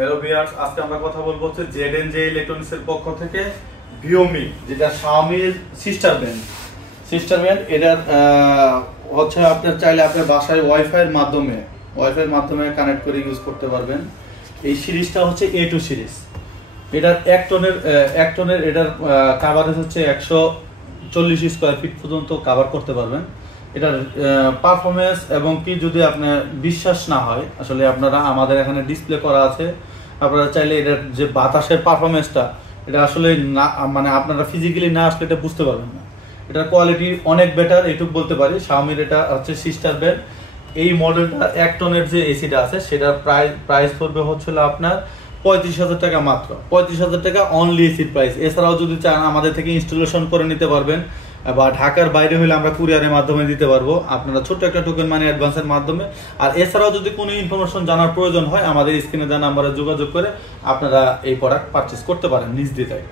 Hello viewers, আজকে আমরা কথা বলবো হচ্ছে জেডএনজে ইলেকট্রনিক্স এর পক্ষ থেকে ভিওমি, যেটা শাওমির সিস্টার ব্র্যান্ড। এটার হচ্ছে আপনার চাইলে আপনার বাসায় ওয়াইফাই এর মাধ্যমে কানেক্ট করে ইউজ করতে পারবেন। এই সিরিজটা হচ্ছে A2 সিরিজ। এটার এক টনের এটার কভারেজ হচ্ছে 140 স্কয়ার ফিট পর্যন্ত কভার করতে পারবেন। এটার পারফরমেন্স এবং কি যদি আপনার বিশ্বাস না হয়, আসলে আপনারা আমাদের এখানে ডিসপ্লে করা আছে, আপনারা চাইলে এটার যে বাতাসের পারফরমেন্সটা এটা আসলে না, মানে আপনারা ফিজিক্যালি না আসলে এটা বুঝতে পারবেন না। এটার কোয়ালিটি অনেক বেটার, এইটুকু বলতে পারি। শাওমির এটা হচ্ছে সিস্টার ব্র্যান্ড। এই মডেলটা 1 টনের যে এসিটা আছে সেটার প্রাইস পড়বে হচ্ছিল আপনার 35,000 টাকা, মাত্র 35,000 টাকা অনলি এসির প্রাইস। এছাড়াও যদি চান আমাদের থেকে ইনস্টলেশন করে নিতে পারবেন, বা ঢাকার বাইরে হলে আমরা কুরিয়ারের মাধ্যমে দিতে পারবো, আপনারা ছোট্ট একটা টোকেন মানি অ্যাডভান্সের মাধ্যমে। আর এছাড়াও যদি কোনো ইনফরমেশন জানার প্রয়োজন হয় আমাদের স্ক্রিনে দেওয়া নাম্বারে যোগাযোগ করে আপনারা এই প্রোডাক্ট পারচেস করতে পারেন নিজ দ্বিধায়।